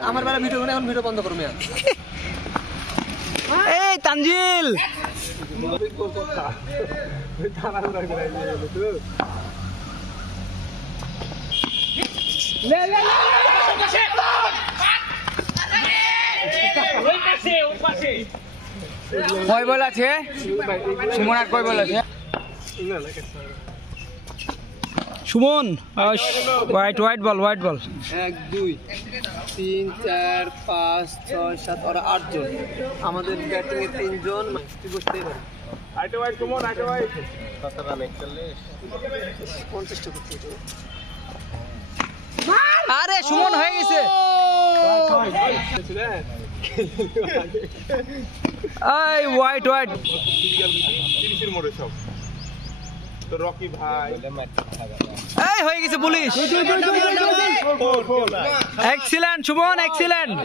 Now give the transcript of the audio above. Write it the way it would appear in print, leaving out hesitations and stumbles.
আমার বেলা ভিডিও এখন ভিডিও বন্ধ করো মিয়া। এই তানজিল কয় বল আছে সুমন আর কয় বল আছে সুমন হোয়াইট বল 1 2 3 4 5 6 7 আর 8 জন আমাদের ব্যাটিং এ 3 জন বসতেই পারে আইটে ওয়াইট সুমন আইটে ওয়াইট 17 রান 41 50 করতে আরে সুমন হয়ে গেছে এই হোয়াইট 30 এর মোড়ে সব তো রকি ভাই এই হয়ে গেছে পুলিশ এক্সিলেন্ট সুমন এক্সিলেন্ট